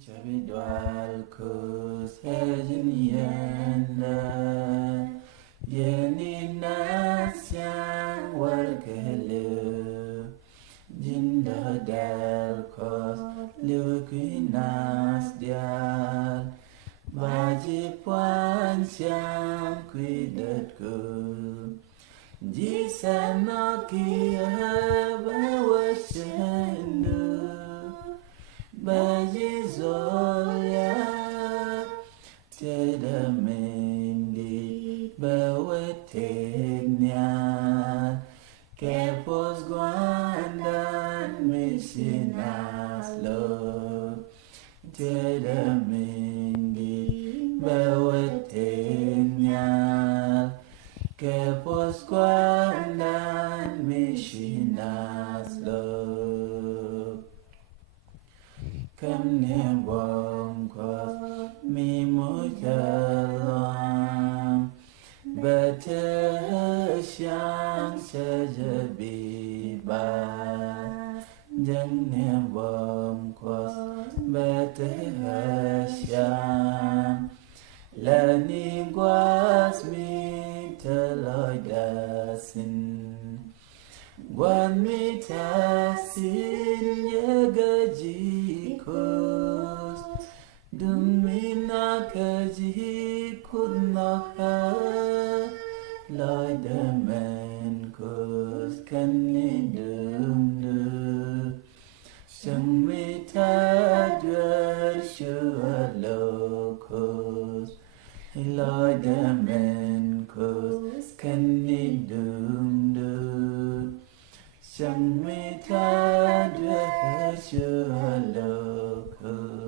Jabidwalkus hejin yenda Yeninas yang wargelu Jinda dalkos liwikinas dial Baji puan siam kuidatku Jisana kia bawa syendu Baji zolya tiada mendi bawa tenyan Kepos guandan misinas lo tiada mendi bawa tenyan Kepos guandan misinas lo Kam ne bom kos mi mujalam Baca syang sejabi ba Jang ne bom kos baca syang Lani guas mi teloy dasin Guan mi tasin ya gajikos Dumi na gajikut naka Loy demen kos kan ni dumdu Sang mi tadwar syua lokos Loy demen kos kan ni dumdu Sang mi tadwar syua lokos